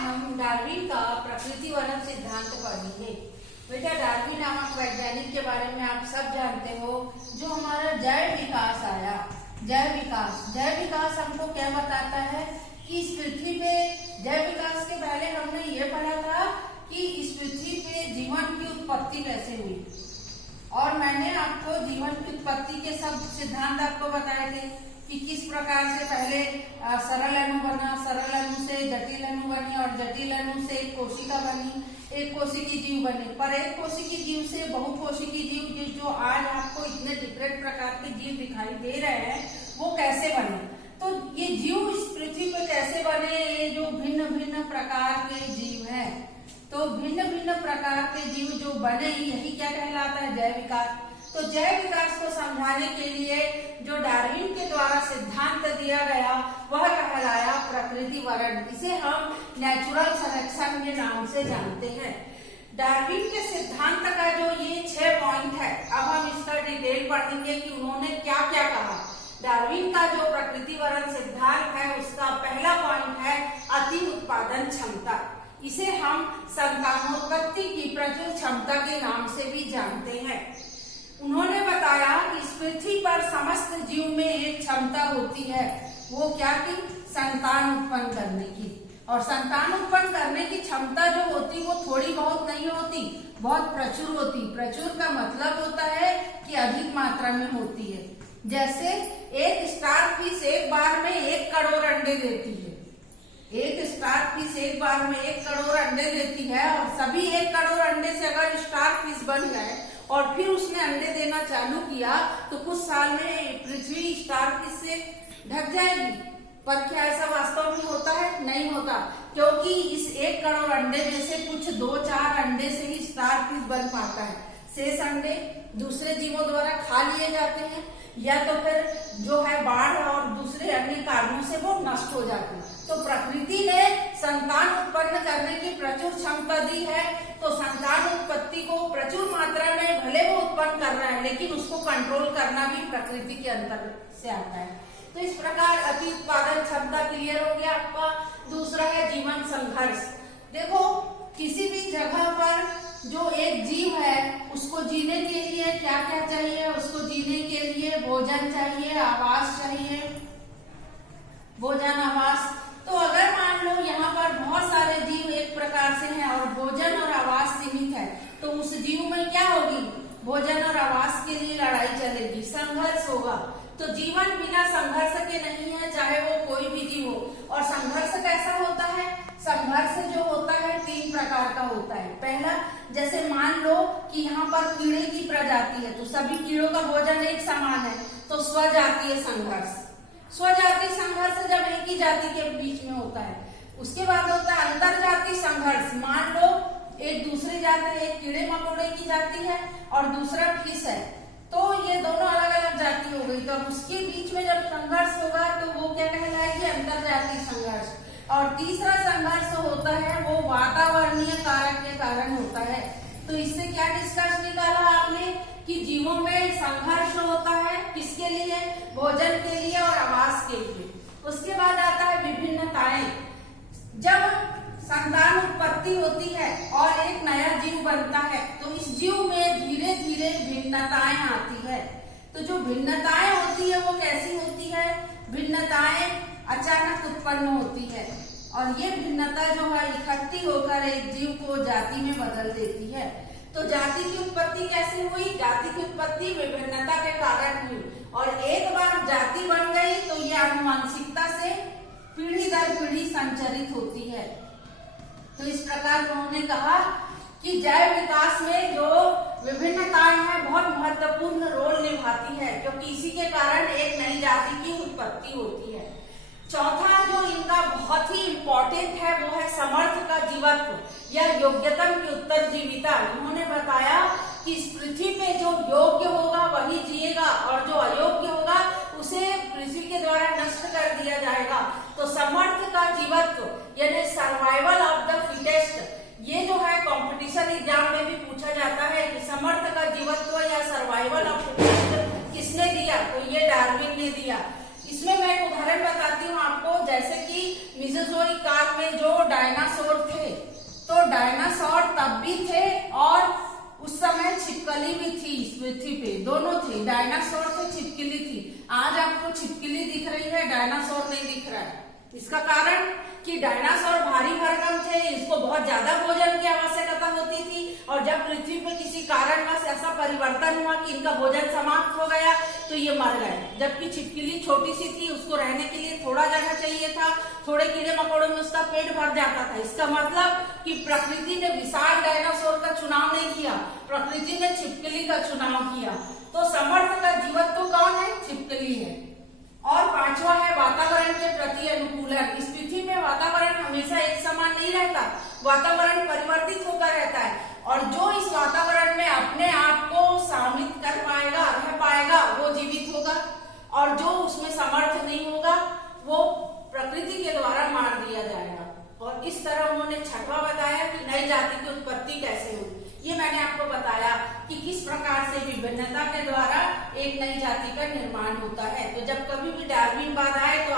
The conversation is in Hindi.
हम डार्विन का प्रकृति वर्णन सिद्धांत पढ़ेंगे। बेटा, डार्विन नामक वैज्ञानिक के बारे में आप सब जानते हो। जो हमारा जैव विकास आया, जैव विकास हमको क्या बताता है कि इस पृथ्वी पे जैव विकास के पहले हमने ये पढ़ा था कि इस पृथ्वी पे जीवन की उत्पत्ति कैसे हुई, और मैंने आपको जीवन की उत्पत्ति के सब सिद्धांत आपको बताए थे कि किस प्रकार से पहले सरल अणु बना, सरल अणु से जटिल अणु बनी और जटिल अणु से एक कोशिका बनी, एक कोशिकीय जीव बने। पर एक कोशिकीय जीव से बहुकोशिकीय जीव जो आज आपको इतने डिफरेंट प्रकार के जीव दिखाई दे रहे हैं, वो कैसे बने। तो ये जीव इस पृथ्वी पे कैसे बने, ये जो भिन्न भिन्न प्रकार के जीव हैं, तो भिन्न भिन्न प्रकार के जीव जो बने, यही क्या कहलाता है, जैव विकास। तो जैव विकास को समझाने के लिए जो डार्विन के द्वारा सिद्धांत दिया गया वह कहलाया प्रकृति वर्णन। इसे हम नेचुरल सिलेक्शन के नाम से जानते हैं। डार्विन के सिद्धांत का जो ये 6 पॉइंट है, अब हम इसका डिटेल पढ़ेंगे कि उन्होंने क्या क्या कहा। डार्विन का जो प्रकृति वर्णन सिद्धांत है, उसका पहला पॉइंट है अति उत्पादन क्षमता। इसे हम संतानोत्पत्ति की प्रचुर क्षमता के नाम से भी जानते हैं। उन्होंने बताया कि इस पृथ्वी पर समस्त जीव में एक क्षमता होती है, वो क्या की, संतान उत्पन्न करने की। और संतान उत्पन्न करने की क्षमता जो होती वो थोड़ी बहुत नहीं होती, बहुत प्रचुर होती। प्रचुर का मतलब होता है कि अधिक मात्रा में होती है। जैसे एक स्टार फिश एक बार में 1 करोड़ अंडे देती है। एक स्टार फिश एक बार में 1 करोड़ अंडे देती है, और सभी 1 करोड़ अंडे से अगर स्टार फिश बन गए और फिर उसने अंडे देना चालू किया तो कुछ साल में पृथ्वी स्टार फिश से ढक जाएगी। पर क्या ऐसा वास्तव में होता है? नहीं होता, क्योंकि इस 1 करोड़ अंडे में से कुछ 2-4 अंडे से ही स्टार फिश बन पाता है। शेष अंडे दूसरे जीवों द्वारा खा लिए जाते हैं, या तो फिर जो है बाढ़ और दूसरे अन्य कारणों से वो नष्ट हो जाते हैं। तो प्रकृति ने संतान उत्पन्न करने की प्रचुर क्षमता दी है। तो संतान उत्पत्ति को प्रचुर मात्रा में भले वो उत्पन्न कर रहा है, लेकिन उसको कंट्रोल करना भी प्रकृति के अंतर से आता है। तो इस प्रकार अति उत्पादन क्षमता क्लियर हो गया आपका। दूसरा है जीवन संघर्ष। देखो, किसी भी जगह पर जो एक जीव है उसको जीने के लिए क्या क्या चाहिए, उसको जीने के लिए भोजन चाहिए, आवास चाहिए, भोजन आवास। तो अगर मान लो यहाँ पर बहुत सारे जीव एक प्रकार से हैं और भोजन और आवास सीमित है, तो उस जीव में क्या होगी, भोजन और आवास के लिए लड़ाई चलेगी, संघर्ष होगा। तो जीवन बिना संघर्ष के नहीं है, चाहे वो कोई भी जीव हो। और संघर्ष कैसा होता है? संघर्ष जो होता है 3 प्रकार का होता है। पहला, जैसे मान लो कि यहाँ पर कीड़े की प्रजाति है, तो सभी कीड़ों का भोजन एक समान है, तो स्वजातीय संघर्ष। स्वजातीय संघर्ष जब एक ही जाति के बीच में होता है। उसके बाद होता है अंतरजातीय संघर्ष। मान लो एक दूसरी जाति, एक कीड़े मकोड़े की जाति है और दूसरा फिश है, तो ये दोनों अलग अलग जाति हो गई। तो उसके बीच में जब संघर्ष होगा तो वो क्या कहलाएगी, अंतरजातीय संघर्ष। और तीसरा संघर्ष होता है वो वातावरणीय कारक के कारण होता है। तो इससे क्या निष्कर्ष निकाला आपने कि जीवों में संघर्ष होता है, किसके लिए, भोजन के लिए और आवास के लिए। उसके बाद आता है विभिन्नताएं। जब संतान उत्पत्ति होती है और एक नया जीव बनता है, तो इस जीव में धीरे धीरे भिन्नताएं आती है। तो जो भिन्नताएं होती है वो कैसी होती है, भिन्नताएं अचानक उत्पन्न होती है, और ये भिन्नता जो है इकट्ठी होकर एक जीव को जाति में बदल देती है। तो जाति की उत्पत्ति कैसे हुई, जाति की उत्पत्ति विभिन्नता के कारण हुई, और एक बार जाति बन गई तो ये आनुवंशिकता से पीढ़ी दर पीढ़ी संचरित होती है। तो इस प्रकार उन्होंने कहा कि जैव विकास में जो विभिन्नताएं हैं बहुत महत्वपूर्ण रोल निभाती है, क्योंकि इसी के कारण एक नई जाति की उत्पत्ति होती है। चौथा जो इनका बहुत ही इम्पोर्टेंट है वो है समर्थ का जीवत्व या योग्यतम की उत्तरजीविता। उन्होंने बताया कि इस पृथ्वी पे जो योग्य होगा वही जिएगा, और जो अयोग्य होगा उसे पृथ्वी के द्वारा नष्ट कर दिया जाएगा। तो समर्थ का जीवत्व यानी सर्वाइवल ऑफ द फिटेस्ट, ये जो है कंपटीशन एग्जाम में भी पूछा जाता है कि समर्थ का जीवत्व या सर्वाइवल ऑफ फिटेस्ट किसने दिया, तो ये डार्विन ने दिया। इसमें मैं एक उदाहरण बताती हूँ आपको, जैसे कि मेसोजोइक काल में जो डायनासोर थे, तो डायनासोर तब भी थे और उस समय छिपकली भी थी इस पृथ्वी पे, दोनों थे, डायनासोर थे, छिपकली थी। आज आपको छिपकली दिख रही है, डायनासोर नहीं दिख रहा है। इसका कारण कि डायनासोर भारी भरकम थे, इसको बहुत ज्यादा भोजन की आवश्यकता होती थी, और जब पृथ्वी पे किसी कारणवश ऐसा परिवर्तन हुआ कि इनका भोजन समाप्त हो गया तो ये मर गए। जबकि छिपकली छोटी सी थी, उसको रहने के लिए थोड़ा जगह चाहिए था, थोड़े कीड़े मकोड़ों में उसका पेट भर जाता था। इसका मतलब कि प्रकृति ने विशाल डायनासोर का चुनाव नहीं किया, प्रकृति ने छिपकली का चुनाव किया। तो समर्थ का जीवत्व कौन है? छिपकली है। और पांचवा है वातावरण के प्रति अनुकूलन। इस पृथ्वी में वातावरण हमेशा एक समान नहीं रहता, वातावरण परिवर्तित होकर रहता है, और जो इस वातावरण में अपने आप को शामिल कर पाएगा, रह पाएगा, वो जीवित होगा, और जो उसमें समर्थ नहीं होगा वो प्रकृति के द्वारा मार दिया जाएगा। और इस तरह उन्होंने छठवां बताया कि नई जाति की उत्पत्ति कैसे हुई। ये मैंने आपको बताया कि किस प्रकार से विभिन्नता के द्वारा एक नई जाति का निर्माण होता है। तो जब कभी भी डार्विनवाद आए तो